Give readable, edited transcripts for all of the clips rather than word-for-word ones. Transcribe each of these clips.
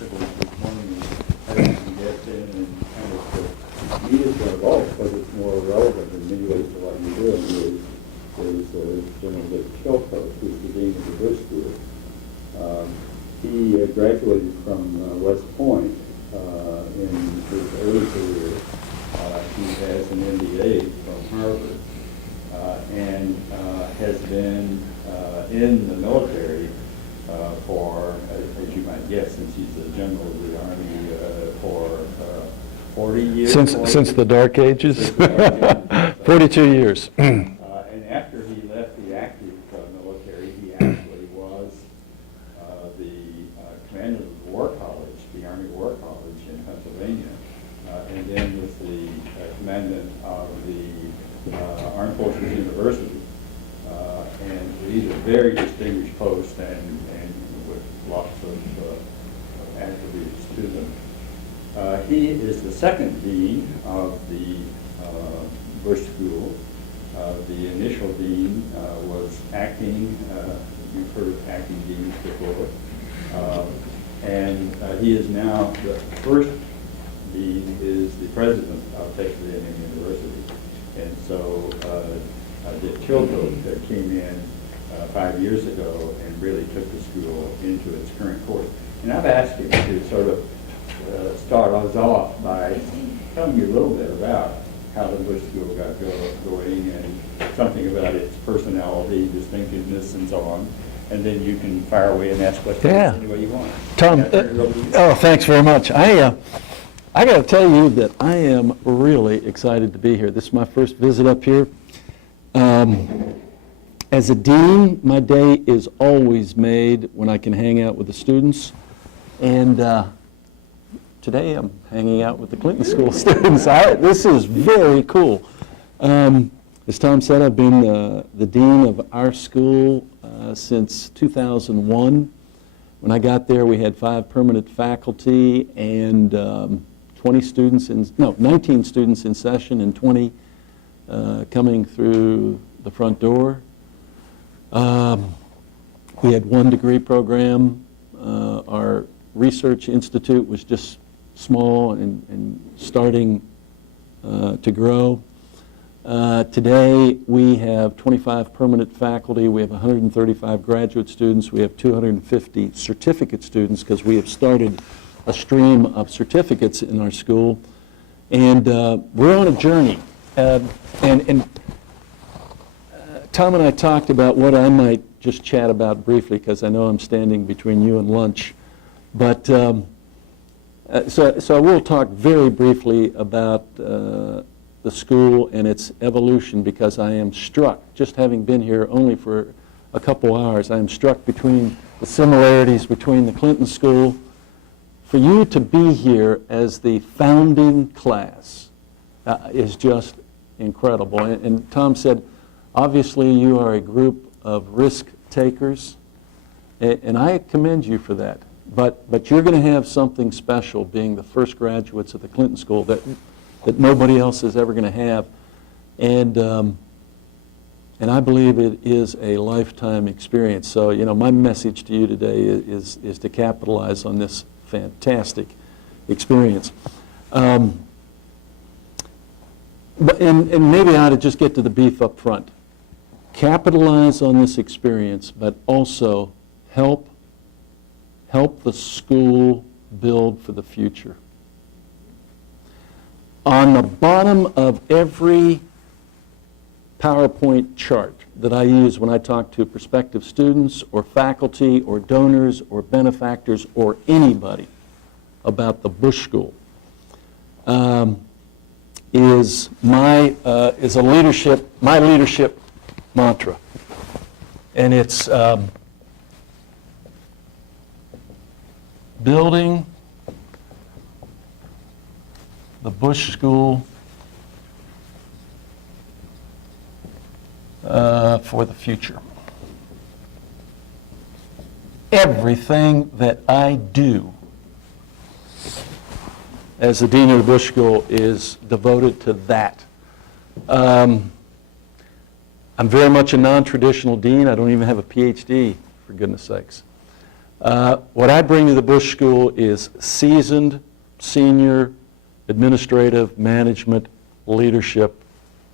privilege this morning having some guests in and kind of to meet us all because it's more relevant in many ways to what you're doing is General Chilcoat, who's the Dean of the Bush School. He graduated from West Point in his early career. He has an MBA from Harvard and has been in the military for, as you might guess, since he's a general of the Army for 40 years. Since the Dark Ages? Since the Dark Ages. 42 years. And after he left the active military, he actually was the commander of the War College, the Army War College in Pennsylvania, and then was the commandant of the Armed Forces University. And these are very distinguished posts and with lots of attributes to them. He is the second dean of the Bush School. The initial dean was acting, you've heard of acting deans before, and he is now, the first dean is the president of Texas A&M University. And so Dick Chilcoat came in 5 years ago and really took the school into its current course. And I've asked him to sort of start us off by telling you a little bit about how the Bush School got going and something about its personality, distinctiveness, and so on. And then you can fire away and ask questions any way you want. Tom, thanks very much. I got to tell you that I am really excited to be here. This is my first visit up here. As a dean, my day is always made when I can hang out with the students. And today I'm hanging out with the Clinton School students. This is very cool. As Tom said, I've been the dean of our school since 2001. When I got there, we had 5 permanent faculty and 19 students in session and 20 coming through the front door. We had 1 degree program. Our research institute was just small and starting to grow. Today we have 25 permanent faculty, we have 135 graduate students, we have 250 certificate students because we have started a stream of certificates in our school, and we're on a journey. Tom and I talked about what I might just chat about briefly because I know I'm standing between you and lunch. But so I will talk very briefly about the school and its evolution because I am struck, just having been here only for a couple hours, I am struck between the similarities between the Clinton School. For you to be here as the founding class is just incredible. And Tom said, obviously you are a group of risk takers, and I commend you for that. But you're going to have something special being the first graduates of the Clinton School that nobody else is ever going to have. And I believe it is a lifetime experience. So, my message to you today is to capitalize on this fantastic experience. And maybe I ought to just get to the beef up front. Capitalize on this experience, but also help the school build for the future. On the bottom of every PowerPoint chart that I use when I talk to prospective students or faculty or donors or benefactors or anybody about the Bush School is my leadership mantra, and it's building the Bush School for the future. Everything that I do as the Dean of the Bush School is devoted to that. I'm very much a non-traditional dean. I don't even have a PhD, for goodness sakes. What I bring to the Bush School is seasoned senior administrative management leadership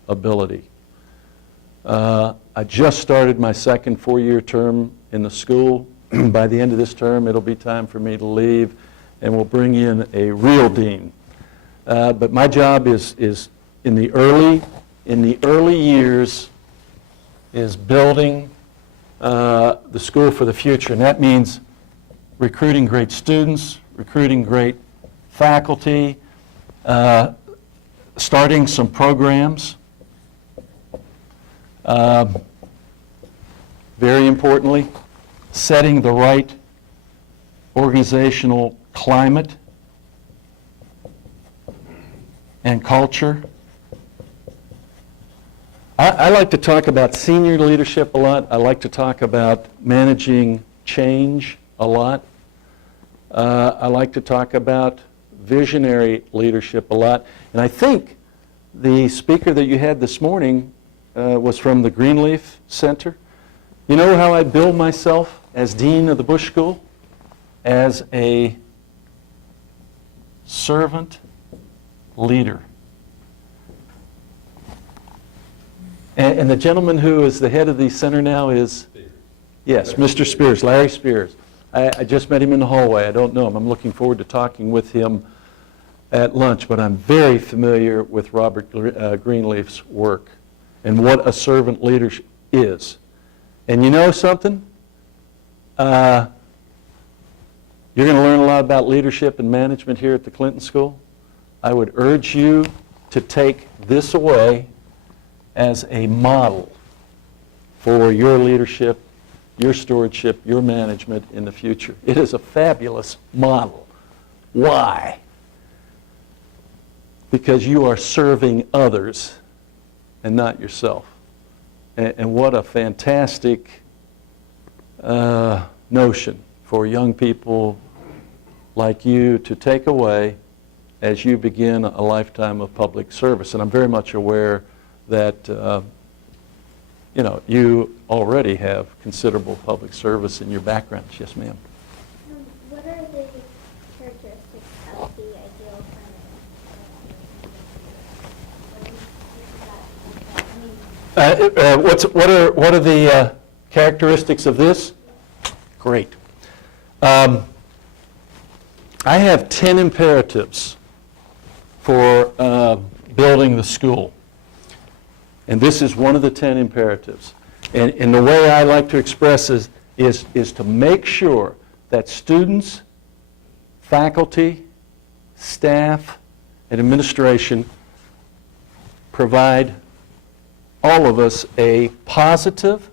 ability. I just started my second four-year term in the school. By the end of this term, it'll be time for me to leave, and we'll bring in a real dean. But my job is in the early years is building the school for the future, and that means recruiting great students, recruiting great faculty, starting some programs. Very importantly, setting the right organizational climate and culture. I like to talk about senior leadership a lot. I like to talk about managing change a lot. I like to talk about visionary leadership a lot. And I think the speaker that you had this morning was from the Greenleaf Center. You know how I build myself as dean of the Bush School? As a servant leader. And the gentleman who is the head of the center now is? Yes, Mr. Spears, Larry Spears. I just met him in the hallway. I don't know him. I'm looking forward to talking with him at lunch, but I'm very familiar with Robert Greenleaf's work and what a servant leader is. And you know something? You're going to learn a lot about leadership and management here at the Clinton School. I would urge you to take this away as a model for your leadership, your stewardship, your management in the future. It is a fabulous model. Why? Because you are serving others and not yourself. And what a fantastic notion for young people like you to take away as you begin a lifetime of public service. And I'm very much aware that you already have considerable public service in your background. Yes, ma'am. What are the characteristics of the ideal climate? What are the characteristics of this? Great. I have 10 imperatives for building the school. And this is one of the 10 imperatives. And the way I like to express is to make sure that students, faculty, staff, and administration provide all of us a positive,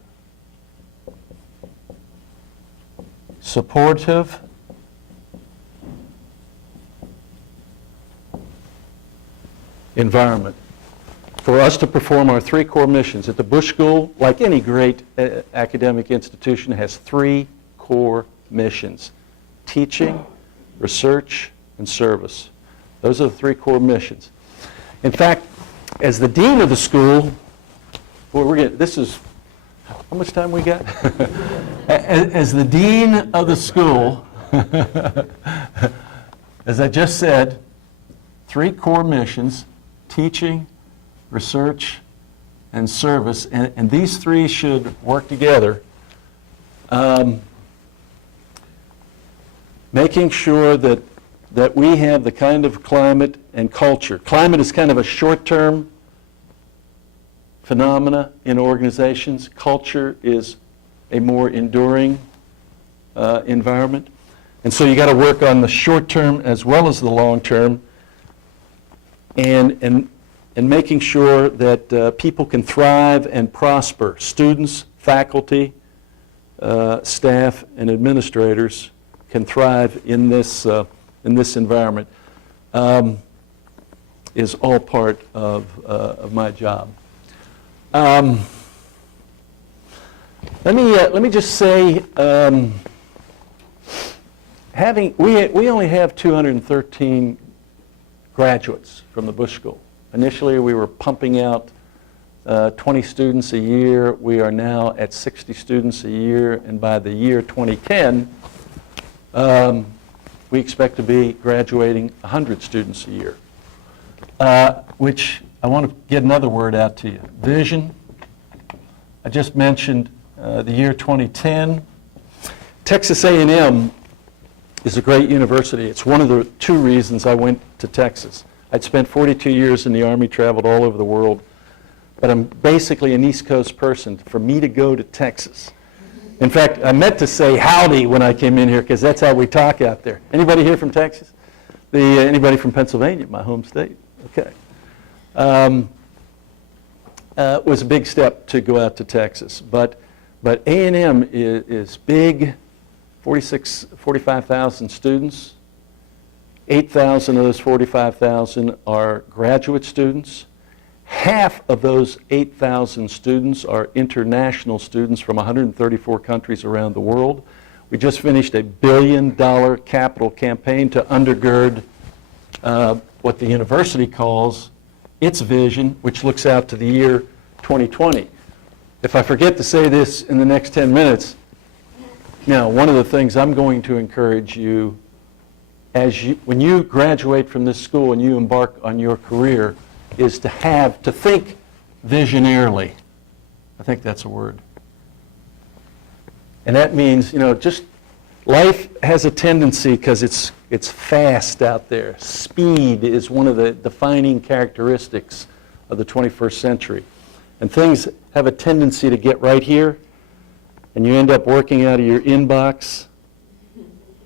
supportive, environment for us to perform our three core missions. At the Bush School, like any great academic institution, has three core missions: teaching, research, and service. Those are the three core missions. In fact, as the dean of the school, this is, how much time we got? As the dean of the school, as I just said, three core missions: teaching, research, and service, and these three should work together. Making sure that we have the kind of climate and culture. Climate is kind of a short-term phenomena in organizations. Culture is a more enduring environment. And so you got to work on the short term as well as the long term, and making sure that people can thrive and prosper. Students, faculty, staff, and administrators can thrive in this environment. Is all part of my job. Let me just say, we only have 213 graduates from the Bush School. Initially, we were pumping out 20 students a year. We are now at 60 students a year, and by the year 2010, we expect to be graduating 100 students a year, which I want to get another word out to you. Vision. I just mentioned the year 2010. Texas A&M is a great university. It's one of the two reasons I went to Texas. I'd spent 42 years in the Army, traveled all over the world, but I'm basically an East Coast person. For me to go to Texas. In fact, I meant to say howdy when I came in here because that's how we talk out there. Anybody here from Texas? Anybody from Pennsylvania, my home state? Okay. It was a big step to go out to Texas, but A&M is big, 45,000 students. 8,000 of those 45,000 are graduate students. Half of those 8,000 students are international students from 134 countries around the world. We just finished a $1 billion capital campaign to undergird what the university calls its vision, which looks out to the year 2020. If I forget to say this in the next 10 minutes, now, one of the things I'm going to encourage you, when you graduate from this school and you embark on your career, is to think visionarily. I think that's a word. And that means, just life has a tendency, because it's fast out there. Speed is one of the defining characteristics of the 21st century. And things have a tendency to get right here, and you end up working out of your inbox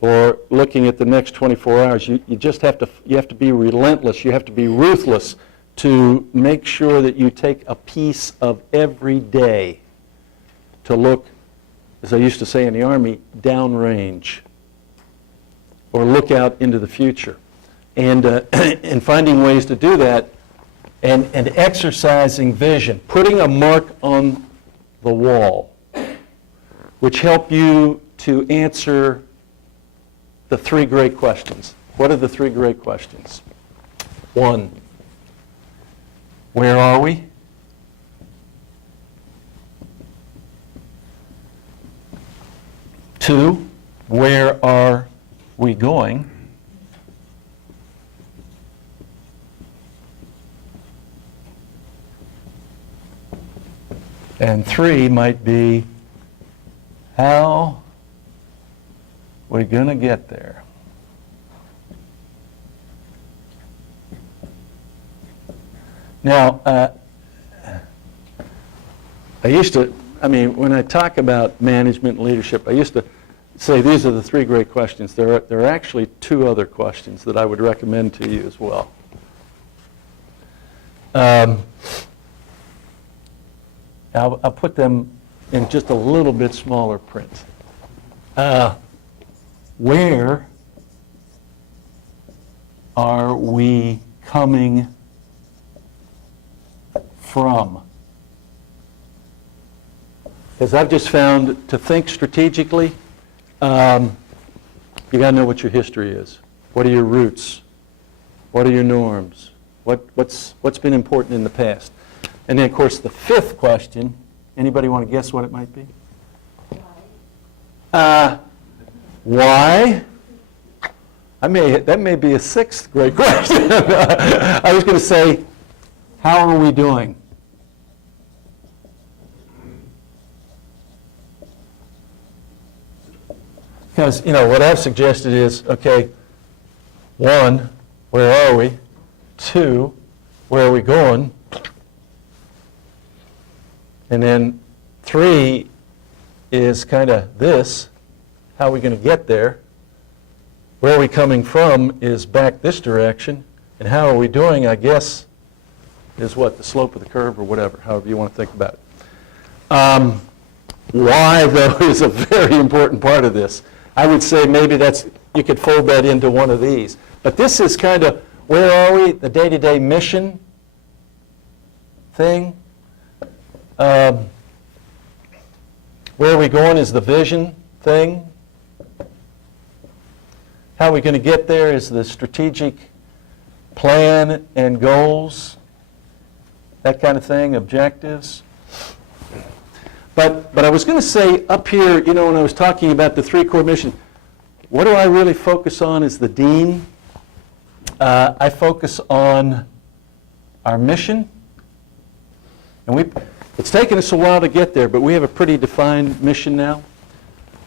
or looking at the next 24 hours. You have to be relentless. You have to be ruthless to make sure that you take a piece of every day to look, as I used to say in the Army, downrange, or look out into the future. And finding ways to do that, and exercising vision, putting a mark on the wall, which help you to answer the three great questions. What are the three great questions? 1, where are we? 2, where are we going? And 3 might be, how are we going to get there? Now, when I talk about management and leadership, I used to say these are the three great questions. There are actually 2 other questions that I would recommend to you as well. I'll put them in just a little bit smaller print. Where are we coming from? Because I've just found to think strategically, you got to know what your history is. What are your roots? What are your norms? What's been important in the past? And then, of course, the 5th question, anybody want to guess what it might be? Why? That may be a 6th great question. I was going to say, how are we doing? Because, what I've suggested is, okay, 1, where are we? 2, where are we going? And then 3 is kind of this, how are we going to get there? Where are we coming from is back this direction. And how are we doing, I guess, is what? The slope of the curve or whatever, however you want to think about it. Why, though, is a very important part of this. I would say maybe you could fold that into one of these. But this is kind of, where are we? The day-to-day mission thing. Where are we going is the vision thing. How are we going to get there is the strategic plan and goals, that kind of thing, objectives. But I was going to say up here, when I was talking about the 3 core missions, what do I really focus on as the dean? I focus on our mission. And it's taken us a while to get there, but we have a pretty defined mission now.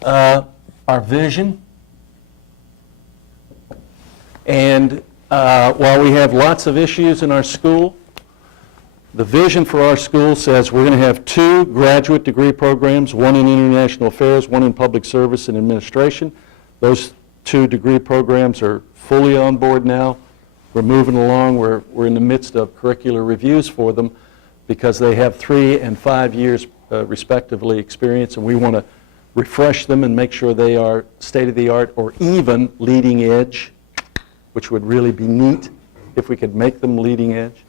Our vision. And while we have lots of issues in our school, the vision for our school says we're going to have 2 graduate degree programs, one in international affairs, one in public service and administration. Those 2 degree programs are fully on board now. We're moving along. We're in the midst of curricular reviews for them because they have 3 and 5 years respectively experience, and we want to refresh them and make sure they are state-of-the-art or even leading edge, which would really be neat if we could make them leading edge.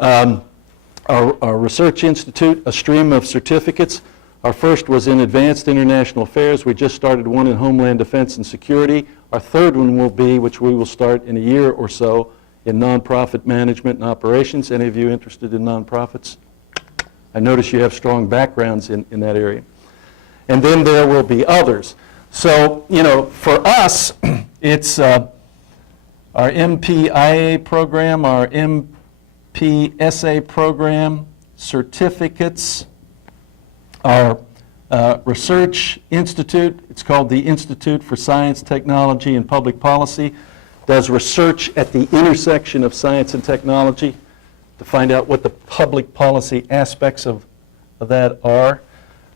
Our research institute, a stream of certificates. Our first was in advanced international affairs. We just started one in homeland defense and security. Our third one will be, which we will start in a year or so, in nonprofit management and operations. Any of you interested in nonprofits? I notice you have strong backgrounds in that area. And then there will be others. So, for us, it's our MPIA program, our MPSA program, certificates, our research institute, it's called the Institute for Science, Technology, and Public Policy, does research at the intersection of science and technology to find out what the public policy aspects of that are.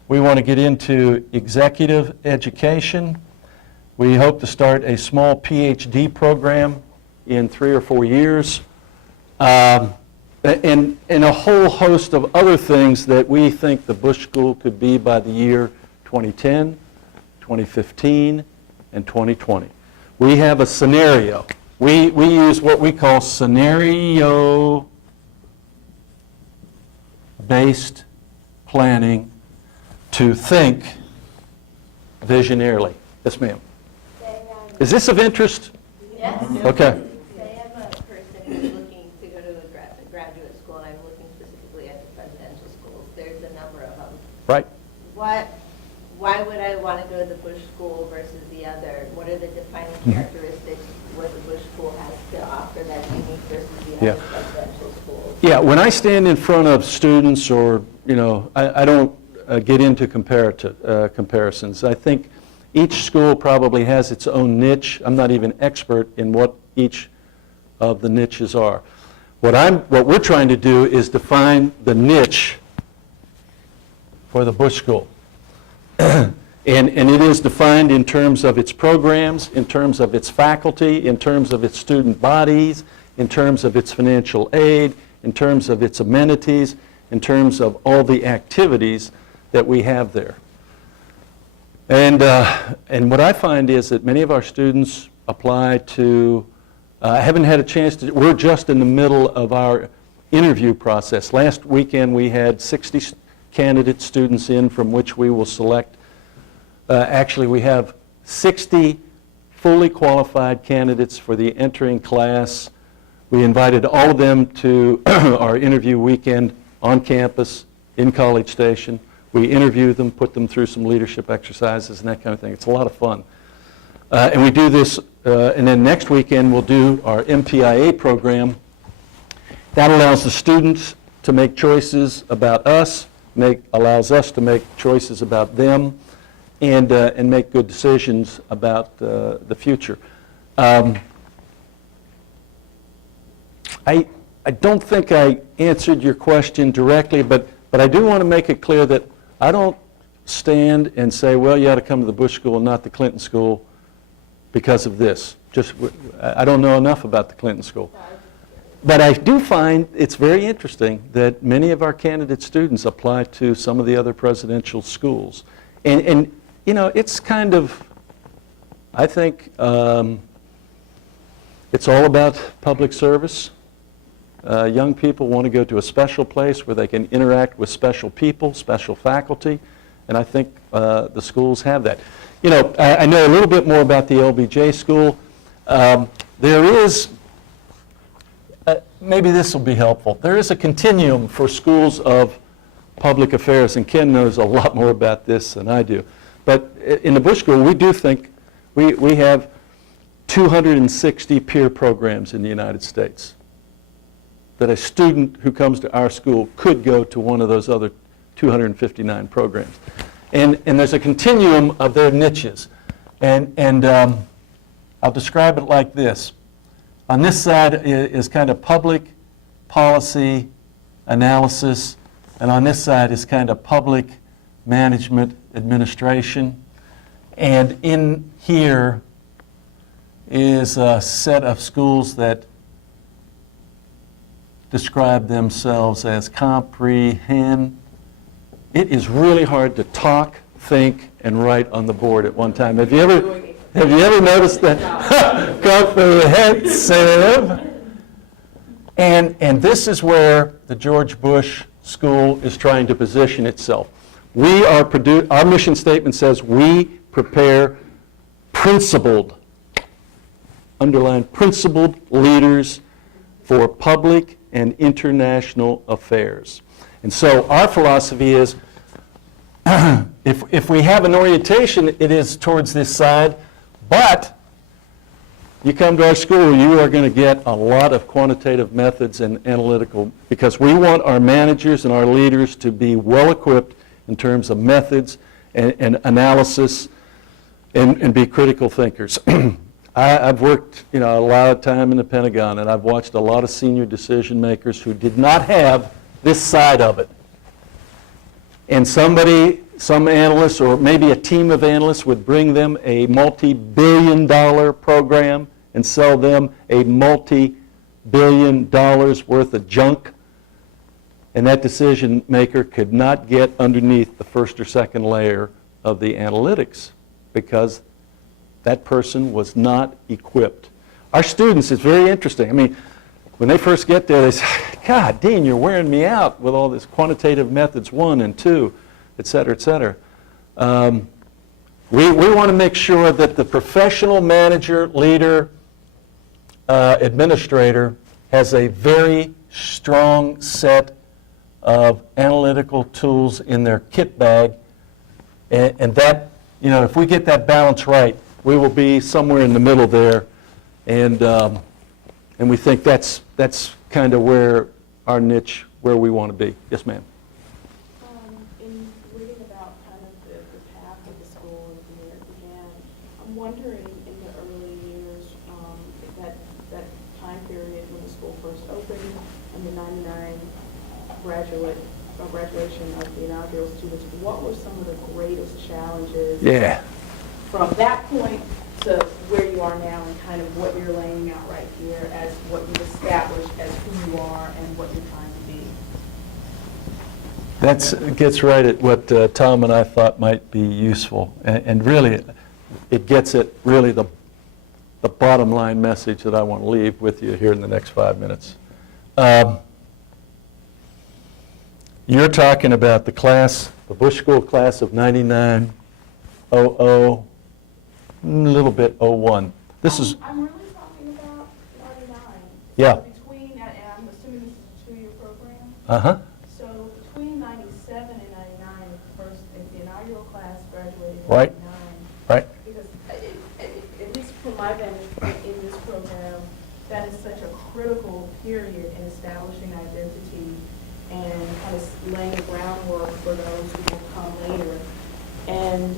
We want to get into executive education. We hope to start a small PhD program in 3 or 4 years. And a whole host of other things that we think the Bush School could be by the year 2010, 2015, and 2020. We have a scenario. We use what we call scenario-based planning to think visionarily. Yes, ma'am. Is this of interest? Yes. Okay. Say I'm a person who's looking to go to a graduate school, and I'm looking specifically at the presidential schools. There's a number of them. Right. Why would I want to go to the Bush School versus the other? What are the defining characteristics what the Bush School has to offer that's unique versus the other presidential schools? Yeah, when I stand in front of students or, I don't get into comparisons. I think each school probably has its own niche. I'm not even expert in what each of the niches are. What we're trying to do is define the niche for the Bush School. And it is defined in terms of its programs, in terms of its faculty, in terms of its student bodies, in terms of its financial aid, in terms of its amenities, in terms of all the activities that we have there. And what I find is that many of our students apply to, I haven't had a chance to, we're just in the middle of our interview process. Last weekend we had 60 candidate students in from which we will select, actually we have 60 fully qualified candidates for the entering class. We invited all of them to our interview weekend on campus in College Station. We interview them, put them through some leadership exercises and that kind of thing. It's a lot of fun. And we do this, and then next weekend we'll do our MPIA program. That allows the students to make choices about us, allows us to make choices about them, and make good decisions about the future. I don't think I answered your question directly, but I do want to make it clear that I don't stand and say, well, you ought to come to the Bush School and not the Clinton School because of this. I don't know enough about the Clinton School. But I do find it's very interesting that many of our candidate students apply to some of the other presidential schools. And it's kind of, I think, it's all about public service. Young people want to go to a special place where they can interact with special people, special faculty, and I think the schools have that. I know a little bit more about the LBJ school. There is, maybe this will be helpful, there is a continuum for schools of public affairs, and Ken knows a lot more about this than I do. But in the Bush School, we do think We have 260 peer programs in the United States that a student who comes to our school could go to one of those other 259 programs. And there's a continuum of their niches. And I'll describe it like this. On this side is kind of public policy analysis, and on this side is kind of public management administration. And in here is a set of schools that describe themselves as comprehend. It is really hard to talk, think, and write on the board at one time. Have you ever noticed that? Comprehensive. And this is where the George Bush School is trying to position itself. Our mission statement says we prepare principled, underline principled leaders for public and international affairs. And so our philosophy is, if we have an orientation, it is towards this side, but you come to our school, you are going to get a lot of quantitative methods and analytical, because we want our managers and our leaders to be well equipped in terms of methods and analysis and be critical thinkers. I've worked, a lot of time in the Pentagon, and I've watched a lot of senior decision makers who did not have this side of it. And some analysts, or maybe a team of analysts, would bring them a multi-billion-dollar program and sell them a multi-billion dollars worth of junk. And that decision maker could not get underneath the first or second layer of the analytics because that person was not equipped. Our students, it's very interesting. I mean, when they first get there, they say, God, Dean, you're wearing me out with all this quantitative methods 1 and 2, et cetera, et cetera. We want to make sure that the professional manager, leader, administrator has a very strong set of analytical tools in their kit bag, and that, if we get that balance right, we will be somewhere in the middle there, and we think that's kind of where our niche, where we want to be. Yes, ma'am. In reading about kind of the path of the school and where it began, I'm wondering in the early years, that time period when the school first opened and the 99 graduation of the inaugural students, what were some of the greatest challenges from that point to where you are now and kind of what you're laying out right here as what you've established as who you are and what you're trying to be? That gets right at what Tom and I thought might be useful. And really, it gets at really the bottom line message that I want to leave with you here in the next 5 minutes. You're talking about the Bush School class of 99, 00, a little bit 01. This is... I'm really talking about 99. Yeah. So between, and I'm assuming this is a 2-year program. Uh-huh. So between 97 and 99, the inaugural class graduated in Right. 99. Right. Because at least from my vantage point in this program, that is such a critical period in establishing identity and kind of laying the groundwork for those who will come later. And,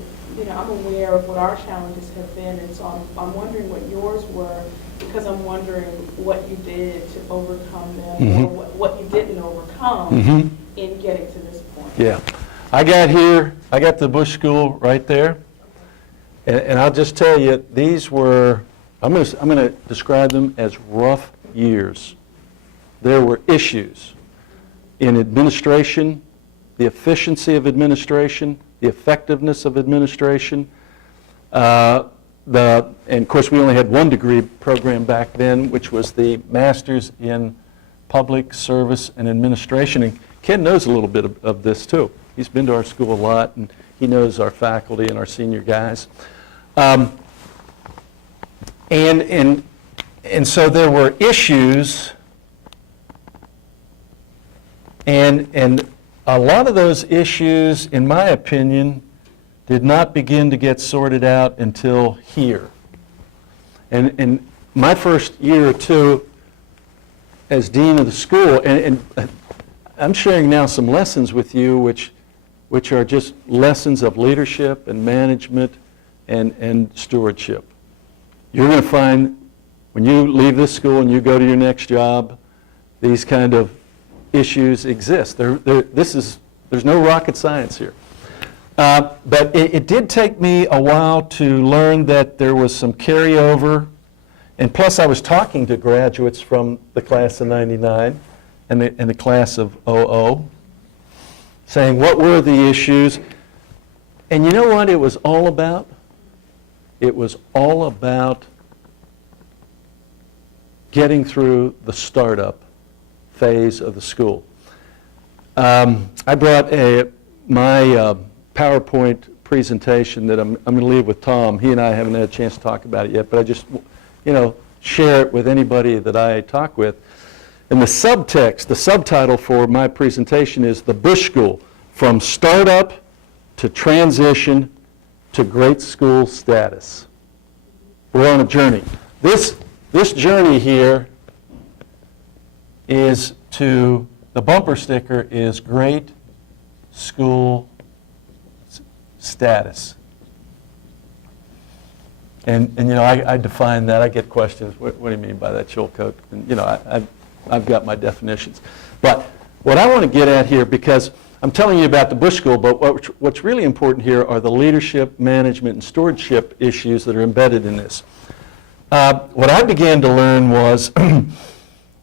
I'm aware of what our challenges have been, and so I'm wondering what yours were, because I'm wondering what you did to overcome them, or what you didn't overcome in getting to this point. Yeah. I got the Bush School right there, and I'll just tell you, these were, I'm going to describe them as rough years. There were issues in administration, the efficiency of administration, the effectiveness of administration. And of course, we only had 1 degree program back then, which was the Master's in Public Service and Administration. And Ken knows a little bit of this too. He's been to our school a lot, and he knows our faculty and our senior guys. And so there were issues, and a lot of those issues, in my opinion, did not begin to get sorted out until here. And my first year or two as dean of the school, and I'm sharing now some lessons with you which are just lessons of leadership and management and stewardship. You're going to find when you leave this school and you go to your next job, these kind of issues exist. There's no rocket science here. But it did take me a while to learn that there was some carryover, and plus I was talking to graduates from the class of 99 and the class of 00, saying what were the issues. And you know what it was all about? It was all about getting through the startup phase of the school. I brought my PowerPoint presentation that I'm going to leave with Tom. He and I haven't had a chance to talk about it yet, but I just, share it with anybody that I talk with. And the subtext, the subtitle for my presentation is The Bush School, From Startup to Transition to Great School Status. We're on a journey. This journey here is to, the bumper sticker is Great School Status. And I define that. I get questions, what do you mean by that, Chilcoat? And I've got my definitions. But what I want to get at here, because I'm telling you about the Bush School, but what's really important here are the leadership, management, and stewardship issues that are embedded in this. What I began to learn was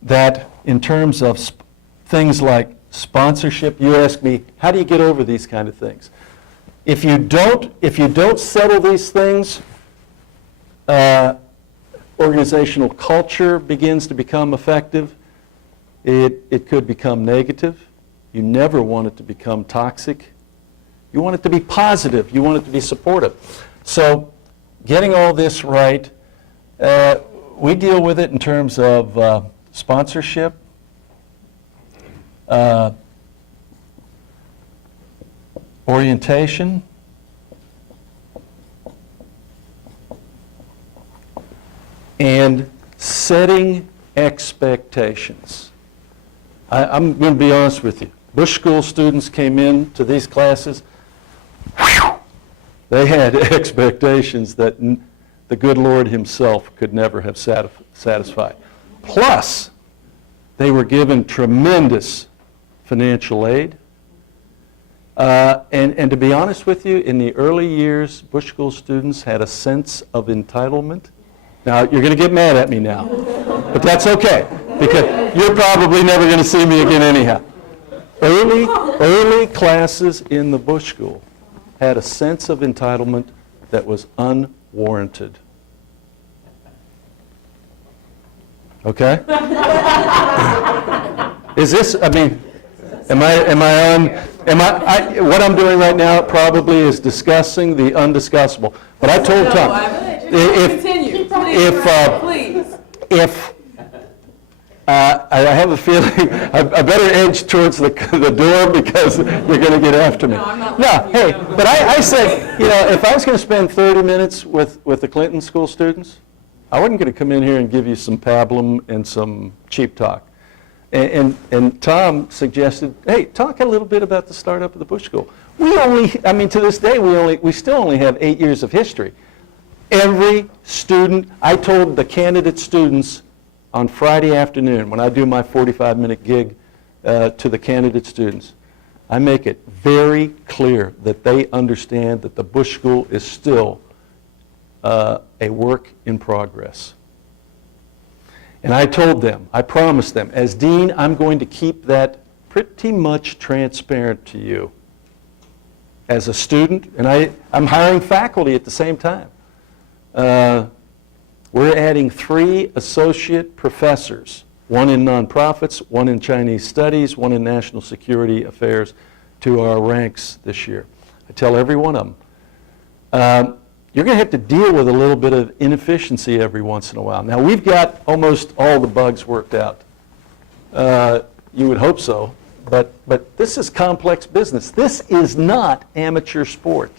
that in terms of things like sponsorship, you ask me, how do you get over these kind of things? If you don't settle these things, organizational culture begins to become effective. It could become negative. You never want it to become toxic. You want it to be positive. You want it to be supportive. So getting all this right, we deal with it in terms of sponsorship, orientation, and setting expectations. I'm going to be honest with you. Bush School students came in to these classes, they had expectations that the good Lord himself could never have satisfied. Plus, they were given tremendous financial aid. And to be honest with you, in the early years, Bush School students had a sense of entitlement. Now, you're going to get mad at me now, but that's okay, because you're probably never going to see me again anyhow. Early classes in the Bush School had a sense of entitlement that was unwarranted. Okay? Is this, I mean, what I'm doing right now probably is discussing the undiscussable. But I told Tom, I have a feeling I better edge towards the door because you're going to get after me. No, I'm not. No, hey, but I said, if I was going to spend 30 minutes with the Clinton school students, I wasn't going to come in here and give you some pablum and some cheap talk. And Tom suggested, hey, talk a little bit about the startup of the Bush School. To this day, we still only have 8 years of history. Every student, I told the candidate students on Friday afternoon, when I do my 45-minute gig to the candidate students, I make it very clear that they understand that the Bush School is still a work in progress. And I told them, I promised them, as dean, I'm going to keep that pretty much transparent to you. As a student, and I'm hiring faculty at the same time. We're adding 3 associate professors, 1 in nonprofits, 1 in Chinese studies, 1 in national security affairs, to our ranks this year. I tell every one of them. You're going to have to deal with a little bit of inefficiency every once in a while. Now, we've got almost all the bugs worked out. You would hope so, but this is complex business. This is not amateur sport.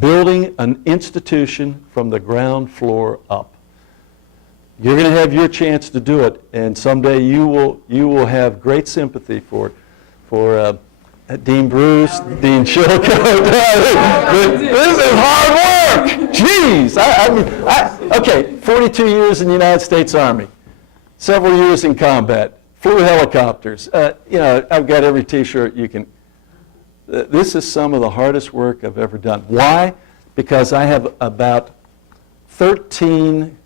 building an institution from the ground floor up. You're going to have your chance to do it, and someday you will have great sympathy for Dean Bruce, Dean Chilcoat. This is hard work. Jeez. Okay, 42 years in the United States Army, several years in combat, flew helicopters. I've got every T-shirt you can. This is some of the hardest work I've ever done. Why? Because I have about 13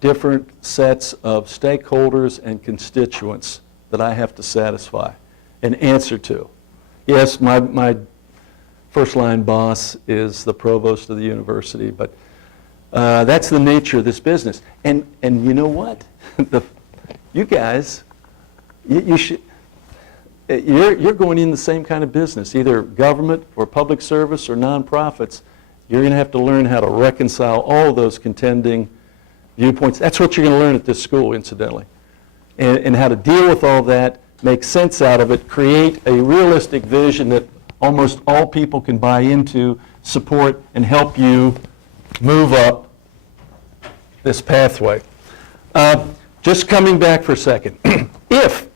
different sets of stakeholders and constituents that I have to satisfy and answer to. Yes, my first-line boss is the provost of the university, but that's the nature of this business. And you know what? You guys, you're going in the same kind of business, either government or public service or nonprofits. You're going to have to learn how to reconcile all of those contending viewpoints. That's what you're going to learn at this school, incidentally. And how to deal with all that, make sense out of it, create a realistic vision that almost all people can buy into, support, and help you move up this pathway. Just coming back for a second. If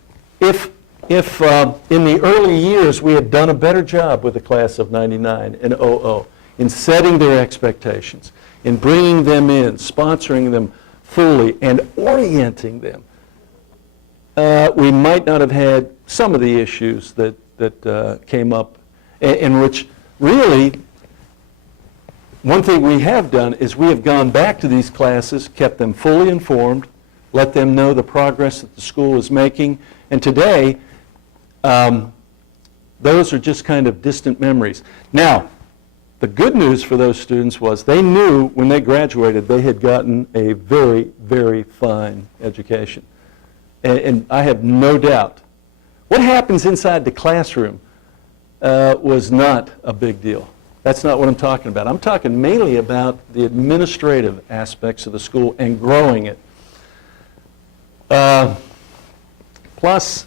in the early years we had done a better job with the class of 99 and 00 in setting their expectations, in bringing them in, sponsoring them fully, and orienting them, we might not have had some of the issues that came up, in which really one thing we have done is we have gone back to these classes, kept them fully informed, let them know the progress that the school is making, and today those are just kind of distant memories. Now, the good news for those students was they knew when they graduated they had gotten a very, very fine education. And I have no doubt. What happens inside the classroom was not a big deal. That's not what I'm talking about. I'm talking mainly about the administrative aspects of the school and growing it. Plus,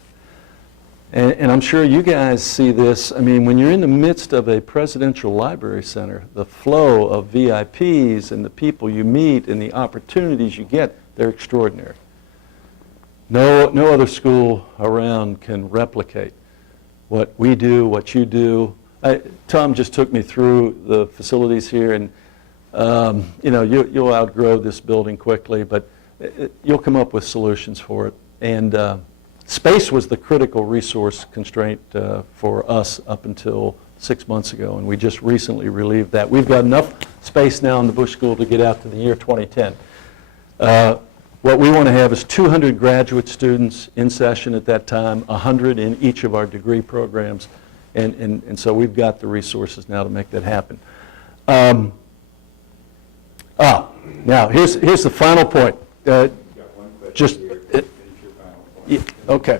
and I'm sure you guys see this, I mean, when you're in the midst of a presidential library center, the flow of VIPs and the people you meet and the opportunities you get, they're extraordinary. No other school around can replicate what we do, what you do. Tom just took me through the facilities here, and you'll outgrow this building quickly, but you'll come up with solutions for it. And space was the critical resource constraint for us up until 6 months ago, and we just recently relieved that. We've got enough space now in the Bush School to get out to the year 2010. What we want to have is 200 graduate students in session at that time, 100 in each of our degree programs, and so we've got the resources now to make that happen. Now here's the final point. Just okay.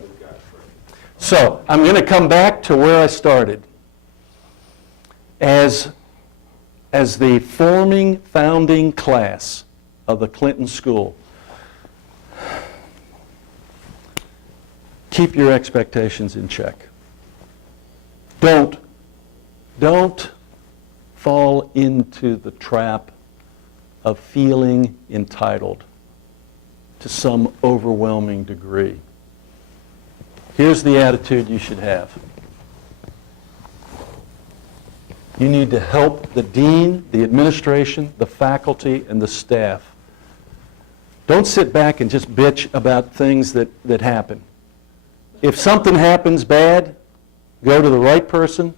So I'm going to come back to where I started. As the founding class of the Clinton School, keep your expectations in check. Don't fall into the trap of feeling entitled to some overwhelming degree. Here's the attitude you should have. You need to help the dean, the administration, the faculty, and the staff. Don't sit back and just bitch about things that happen. If something happens bad, go to the right person,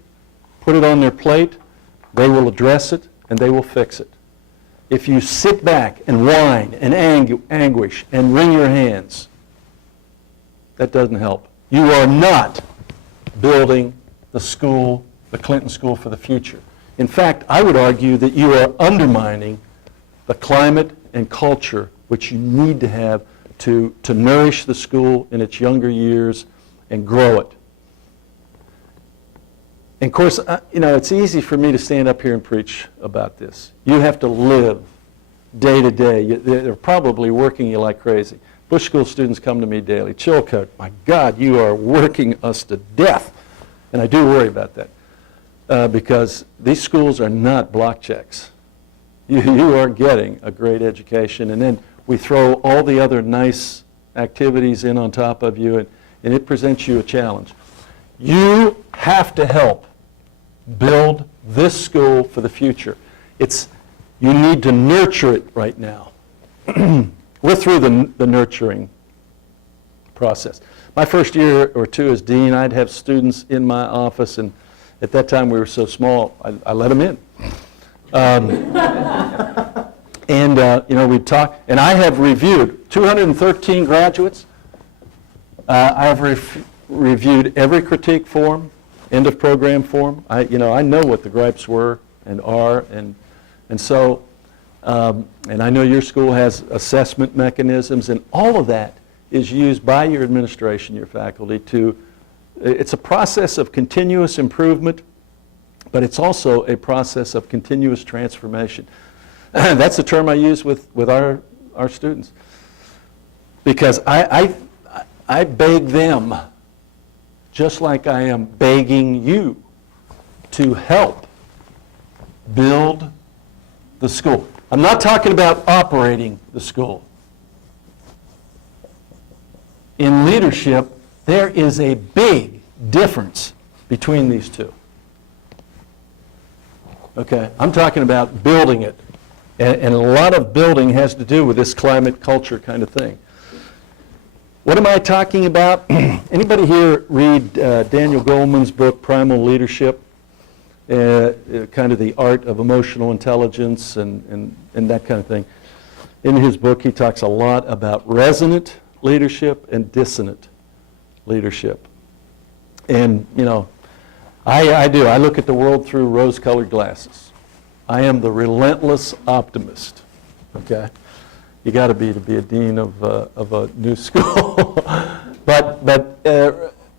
put it on their plate, they will address it, and they will fix it. If you sit back and whine and anguish and wring your hands, that doesn't help. You are not building the school, the Clinton School, for the future. In fact, I would argue that you are undermining the climate and culture which you need to have to nourish the school in its younger years and grow it. And of course, it's easy for me to stand up here and preach about this. You have to live day to day. They're probably working you like crazy. Bush School students come to me daily. Chilcoat, my God, you are working us to death. And I do worry about that. because these schools are not block checks. You are getting a great education, and then we throw all the other nice activities in on top of you, and it presents you a challenge. You have to help build this school for the future. You need to nurture it right now. We're through the nurturing process. My first year or two as dean, I'd have students in my office, and at that time we were so small, I let them in. We'd talk, and I have reviewed 213 graduates. I have reviewed every critique form, end of program form. I know what the gripes were and are, and I know your school has assessment mechanisms, and all of that is used by your administration, your faculty, it's a process of continuous improvement, but it's also a process of continuous transformation. That's the term I use with our students. Because I beg them, just like I am begging you, to help build the school. I'm not talking about operating the school. In leadership, there is a big difference between these two. Okay, I'm talking about building it. And a lot of building has to do with this climate culture kind of thing. What am I talking about? Anybody here read Daniel Goleman's book, Primal Leadership? Kind of the art of emotional intelligence and that kind of thing. In his book, he talks a lot about resonant leadership and dissonant leadership. And, I do. I look at the world through rose-colored glasses. I am the relentless optimist, okay? You got to be a dean of a new school. But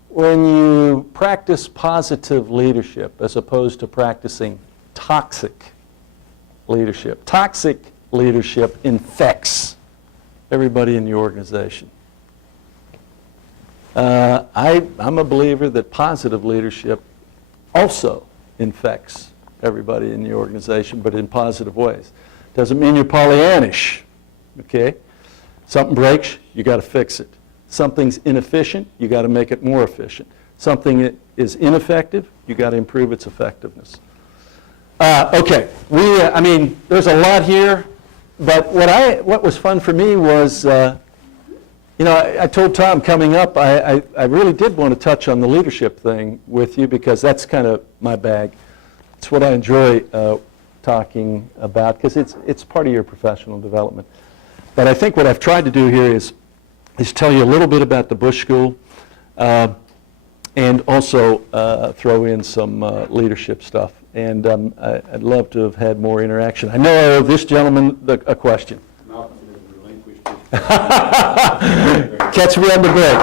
when you practice positive leadership as opposed to practicing toxic leadership infects everybody in the organization. I'm a believer that positive leadership also infects everybody in the organization, but in positive ways. Doesn't mean you're Pollyannish, okay? Something breaks, you got to fix it. Something's inefficient, you got to make it more efficient. Something is ineffective, you got to improve its effectiveness. Okay, there's a lot here, but what was fun for me was, I told Tom coming up, I really did want to touch on the leadership thing with you because that's kind of my bag. It's what I enjoy talking about because it's part of your professional development. But I think what I've tried to do here is tell you a little bit about the Bush School and also throw in some leadership stuff. And I'd love to have had more interaction. I know I owe this gentleman a question. Catch me on the break.